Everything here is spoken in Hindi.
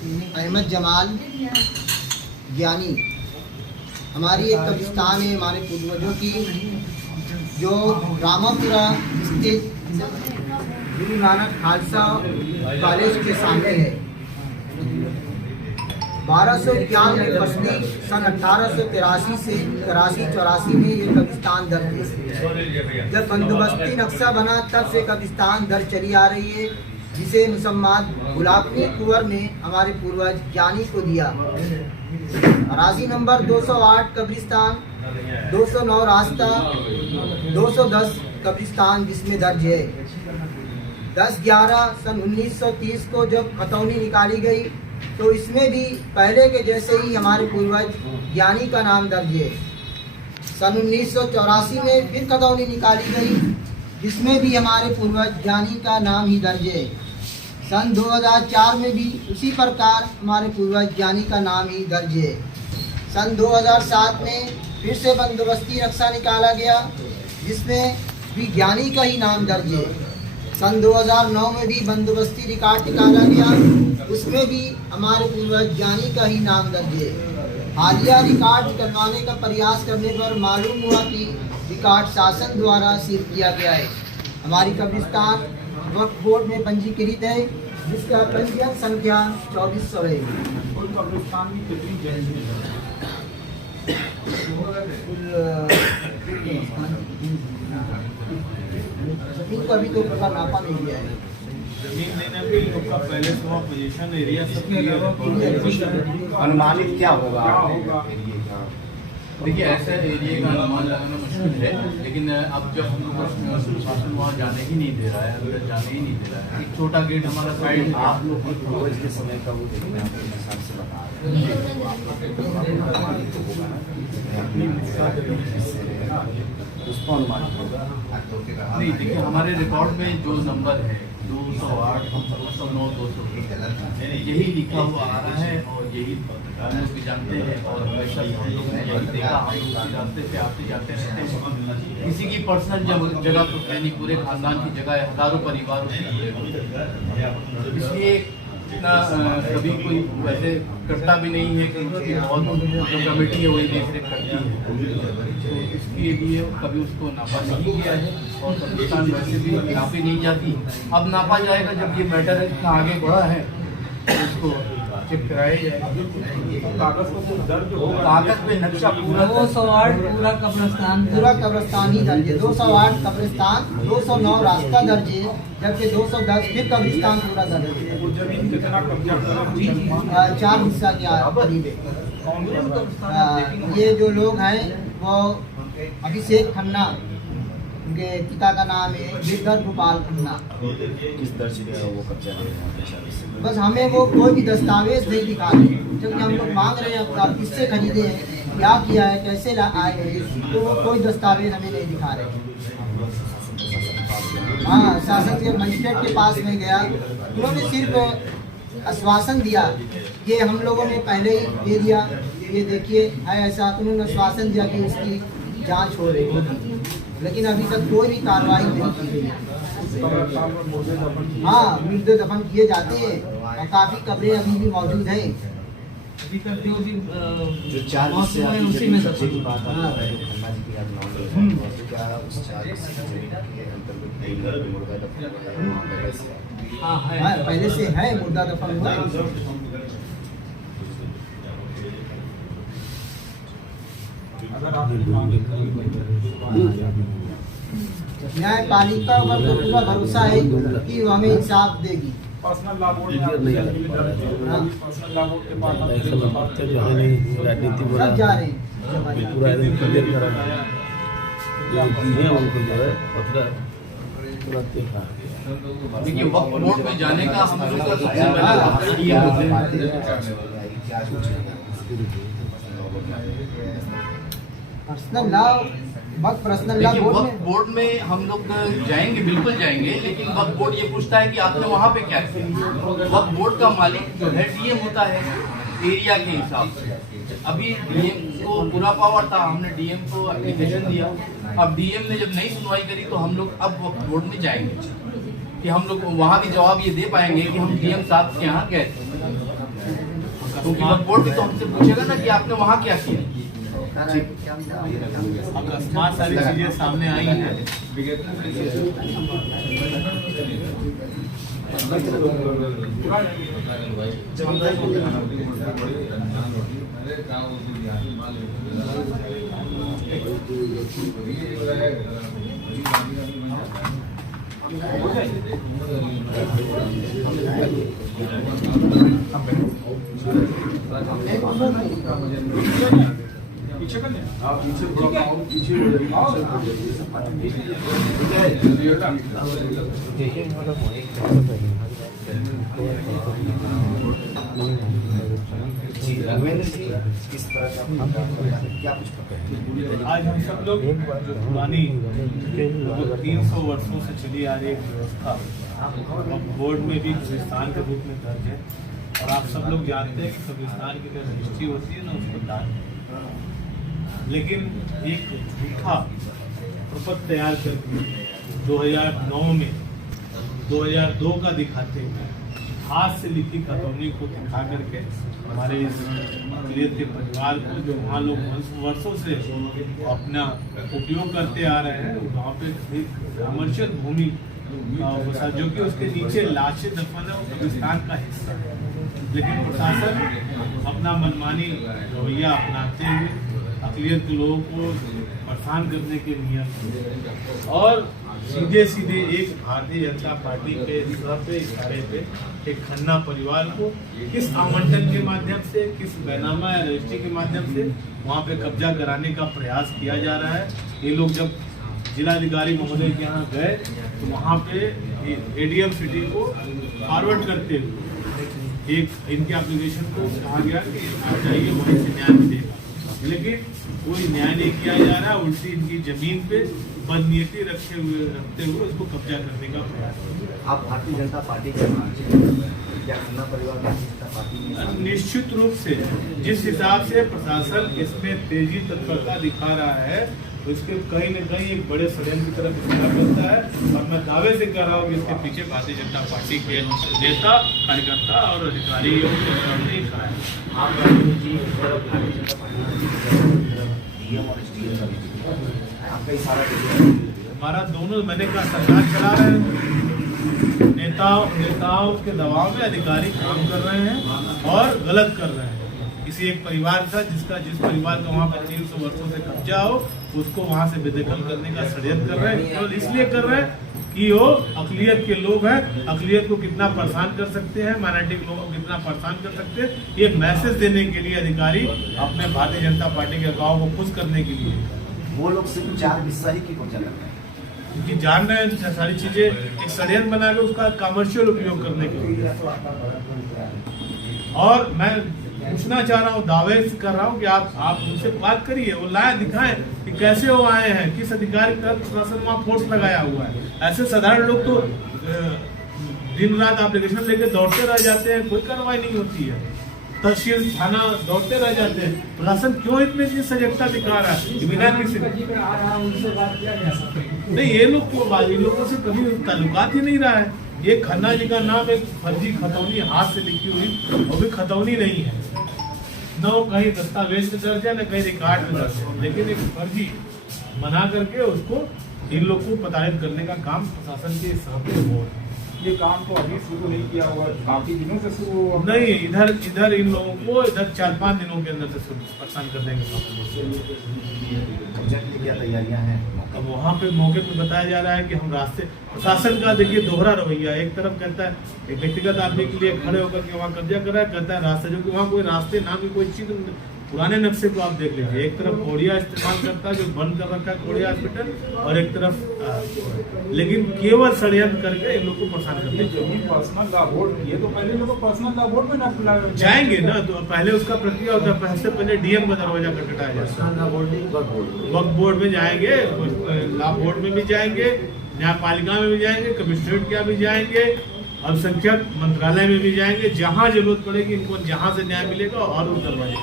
अहमद जमाल ज्ञानी। हमारी एक कब्रिस्तान है हमारे पूर्वजों की, जो रामापुरा स्थित गुरु नानक खालसा कॉलेज के सामने है। 1291 में बसनी सन 1883 से 83-84 में ये कब्रिस्तान दर थी। जब बंदोबस्ती नक्शा बना तब से कब्रिस्तान दर चली आ रही है, जिसे मुसम्मात गुलाबनी कुंवर ने हमारे पूर्वज ज्ञानी को दिया। अराजी नंबर 208 कब्रिस्तान, 209 रास्ता, 210 कब्रिस्तान जिसमें दर्ज है। 10/11 सन 1930 को जब खतौनी निकाली गई तो इसमें भी पहले के जैसे ही हमारे पूर्वज ज्ञानी का नाम दर्ज है। सन 1984 में फिर खतौनी निकाली गई, जिसमें भी हमारे पूर्वज ज्ञानी का नाम ही दर्ज है। सन 2004 में भी उसी प्रकार हमारे पूर्वज ज्ञानी का नाम ही दर्ज है। सन 2007 में फिर से बंदोबस्ती नक्शा निकाला गया, जिसमें भी ज्ञानी का ही नाम दर्ज है। सन 2009 में भी बंदोबस्ती रिकॉर्ड निकाला गया, उसमें भी हमारे पूर्वज ज्ञानी का ही नाम दर्ज है। हालिया रिकॉर्ड निकलवाने का प्रयास करने पर मालूम हुआ कि रिकॉर्ड शासन द्वारा सील किया गया है। हमारी कब्रिस्तान वक्फ बोर्ड में पंजीकृत है, जिसका पंजीयन संख्या 2400 है। कुल कब्रिस्तान की कितनी जगह है? जमीन को अभी तो पूरा नापा नहीं गया है। जमीन देने भी उसका पहले से पोजीशन एरिया सब अनुमानित क्या होगा? देखिए, ऐसा एरिया का अनुमान लगाना मुश्किल है, लेकिन अब जब हम लोग शासन वहाँ जाने ही नहीं दे रहा है, अंदर जाने ही नहीं दे रहा है। एक छोटा गेट हमारा साइड, आप लोग पूर्वज के समय का वो देखना अपने हिसाब से बता रहे हैं, उसको अनुमानित होगा। नहीं, देखिए हमारे रिकॉर्ड में जो नंबर है 208, 209, 200 यही लिखा हुआ आ रहा है और यही हम लोग भी जानते हैं और हमेशा हम लोग ने यही देखा। हम लोग इसी रास्ते से आते जाते रहते हैं। किसी की पर्सनल जगह तो है नहीं, पूरे खानदान की जगह है, हजारों परिवारों से जुड़े हुए, इसलिए इतना कभी कोई वैसे करता भी नहीं है कि बहुत जो कमेटी है वही देख रेख करती है, तो इसके लिए कभी उसको नापा नहीं गया है और कब्रिस्तान वैसे भी नापी नहीं जाती। अब नापा जाएगा जब ये मैटर इतना आगे बढ़ा है तो उसको चेक कराया जाएगा। कागज को कुछ दर्ज होगा? कागज पे नक्शा पूरा 208 पूरा कब्रिस्तान ही दर्ज है। 208 कब्रिस्तान, 209 रास्ता दर्ज है, जबकि 210 फिर कब्रिस्तान पूरा दर्ज है। वो जमीन कितना कब्जा करा? 4 हिस्सा के करीब है। ये जो लोग हैं वो अभिषेक खन्ना, उनके पिता का नाम है गिरधर गोपाल खन्ना। किस दर्ज का वो कब्जा है? बस हमें वो कोई भी दस्तावेज नहीं दिखा रहे, जबकि हम लोग मांग रहे हैं आप किससे खरीदे हैं, क्या किया है, कैसे आए हैं, तो वो कोई दस्तावेज हमें नहीं दिखा रहे। हाँ, शासन के मजिस्ट्रेट के पास में गया, उन्होंने सिर्फ आश्वासन दिया, ये हम लोगों ने पहले ही दे दिया, ये देखिए है ऐसा, उन्होंने आश्वासन दिया कि उसकी जांच हो रही होगी, लेकिन अभी तक कोई भी कार्रवाई नहीं की गई है। हाँ, मुर्दे दफन किए जाते हैं और काफ़ी कब्रें अभी भी मौजूद हैं। जो 4 हिस्से उसी में सबसे की बात आता है, जो खन्ना जी की आज नाम है, तो क्या उस 4 हिस्से के अंतर्गत मुर्दा दफन? हाँ, पहले से है मुर्दा दफन हुआ। न्यायपालिका पर तो पूरा भरोसा है कि वो हमें इंसाफ देगी। पर्सनल लॉ बोर्ड में पर्सनल लॉ बोर्ड के पास सब जा रहे हैं। पूरा एकदम क्लियर करा है उनको जो है देखिए, वक्फ बोर्ड में जाने का हम लोग का सबसे पर्सनल लॉ पर्सनल लॉ वक्फ बोर्ड में हम लोग जाएंगे, बिल्कुल जाएंगे, लेकिन वक्फ बोर्ड ये पूछता है कि आपने वहाँ पे क्या किया। वक्फ बोर्ड का मालिक जो है डीएम होता है एरिया के हिसाब से। अभी डीएम को पूरा पावर था, हमने डीएम को एप्लीकेशन दिया, अब डीएम ने जब नहीं सुनवाई करी तो हम लोग अब वक्फ बोर्ड में जाएंगे कि हम लोग वहाँ भी जवाब ये दे पाएंगे कि हम डीएम साहब के यहाँ गए थे। क्योंकि बोर्ड भी तो हमसे पूछेगा ना कि आपने वहाँ क्या किया। अकस्मात सारी चीजें सामने आई हैं। पीछे कर आप पीछे थोड़ा पीछे हो रघुवेंद्र जी किस तरह का क्या कुछ पता है? आज हम सब लोग जो पुरानी 300 वर्षों से चली आ रही एक व्यवस्था अब बोर्ड में भी संविधान के रूप में दर्ज है, और आप सब लोग जानते हैं कि संविधान की जो रजिस्ट्री होती है ना उसको दान, लेकिन एक झूठा प्रपत्र तैयार करके 2009 में 2002 का दिखाते हुए हाथ से लिखी खतौनी को दिखा करके हमारे इस अकलियत के परिवार को, जो वहाँ लोग वर्षों से अपना उपयोग करते आ रहे हैं, वहाँ पे एक कमर्शियल भूमि जो कि उसके नीचे लाशें दफन है, वो कब्रिस्तान का हिस्सा है, लेकिन प्रशासन अपना मनमानी रवैया अपनाते हुए अकलियत के लोगों को परेशान करने के नियम और सीधे सीधे एक भारतीय जनता पार्टी के इशारे पे एक खन्ना परिवार को किस आवंटन के माध्यम से, किस बैनामा या रजिस्ट्री के माध्यम से वहाँ पे कब्जा कराने का प्रयास किया जा रहा है। ये लोग जब जिलाधिकारी महोदय के यहाँ गए तो वहाँ पे एडीएम सिटी को फॉरवर्ड करते हुए एक इनके एप्लीकेशन को कहा गया कि आप जाइए वहीं से न्याय मिलेगा, लेकिन कोई न्याय नहीं किया जा रहा, उल्टी इनकी जमीन पे बदनीयती रखते हुए उसको कब्जा करने का प्रयास। आप भारतीय जनता पार्टी के क्या खन्ना परिवार भारतीय जनता पार्टी में? निश्चित रूप से जिस हिसाब से प्रशासन इसमें तेजी तत्परता दिखा रहा है, उसके कहीं न कहीं एक बड़े षड्यंत्र की तरफ इशारा करता है, और मैं दावे से कह रहा हूँ कि इसके पीछे भारतीय जनता पार्टी के नेता, कार्यकर्ता और अधिकारी नहीं खड़ा है। आप जी भारतीय जनता पार्टी डीएम और एसडीएम का आपका इशारा हमारा दोनों, मैंने कहा सरकार चला रहे हैं, नेताओं के दबाव में अधिकारी काम कर रहे हैं और गलत कर रहे हैं। किसी एक परिवार का जिस परिवार का वहाँ पर 300 वर्षों से कब्जा हो, उसको वहाँ से बेदखल करने का षड्यंत्र कर रहे हैं, केवल इसलिए कर रहे हैं कि वो अकलियत के लोग हैं, अकलियत को कितना परेशान कर सकते हैं, माइनॉरिटी के लोगों को कितना परेशान कर सकते हैं, ये मैसेज देने के लिए अधिकारी अपने भारतीय जनता पार्टी के गाँव को खुश करने के लिए। वो लोग सिर्फ 4 हिस्सा ही की पहुँचा लग रहे हैं क्योंकि जान रहे हैं सारी चीजें एक षड्यंत्र बना के उसका कमर्शियल उपयोग करने के लिए। और मैं पूछना चाह रहा हूँ, दावे कर रहा हूँ कि आप उनसे बात करिए, वो लाए दिखाएं कि कैसे वो आए हैं, किस अधिकारी का प्रशासन वहाँ फोर्स लगाया हुआ है। ऐसे साधारण लोग तो दिन रात एप्लीकेशन लेके दौड़ते रह जाते हैं, कोई कार्रवाई नहीं होती है, तहसील थाना दौड़ते रह जाते हैं। प्रशासन क्यों इतनी सजगता दिखा रहा है बिना किसी नहीं, ये लोग क्यों बात, इन लोगों से कभी ताल्लुकात ही नहीं रहा है। ये खन्ना जी का नाम एक फर्जी खतौनी हाथ से लिखी हुई, वो भी खतौनी नहीं है, न वो कहीं दस्तावेज में दर्ज है, न कहीं रिकॉर्ड में दर्ज है, लेकिन एक फर्जी बना करके उसको इन लोग को प्रताड़ित करने का काम प्रशासन के सामने हो रहा है। ये काम तो अभी शुरू नहीं किया हुआ, काफी दिनों से शुरू हुआ नहीं, इधर इन लोगों को इधर 4-5 दिनों के अंदर से परेशान कर देंगे। क्या तैयारियां हैं? अब वहाँ पे मौके पे बताया जा रहा है कि हम रास्ते, प्रशासन का देखिए दोहरा रवैया, एक तरफ कहता है एक व्यक्तिगत आदमी के लिए खड़े होकर के वहाँ कब्जा कर रहा है, कहता है रास्ते, जो कि वहाँ कोई रास्ते ना भी कोई चीज, पुराने नक्शे को आप देख लीजिए, एक तरफ कोड़िया इस्तेमाल करता है जो बंद कर रखा है कोड़िया हॉस्पिटल, और एक तरफ लेकिन केवल षड्यंत्र करके इन लोग को परेशान करते हैं। पर्सनल लॉ बोर्ड किए तो पहले लोग पर्सनल लॉ बोर्ड में ना जाएंगे ना, तो पहले उसका प्रक्रिया होता है, सबसे पहले डीएम का दरवाजा खटखटाया जाता है, वक्फ बोर्ड में जाएंगे, लॉ बोर्ड में भी जाएंगे, न्यायपालिका में भी जाएंगे, कमिश्नरेट क्या भी जाएंगे, अल्पसंख्यक मंत्रालय में भी जाएंगे, जहाँ जरूरत पड़ेगी इनको, जहाँ से न्याय मिलेगा और उस दरवाजे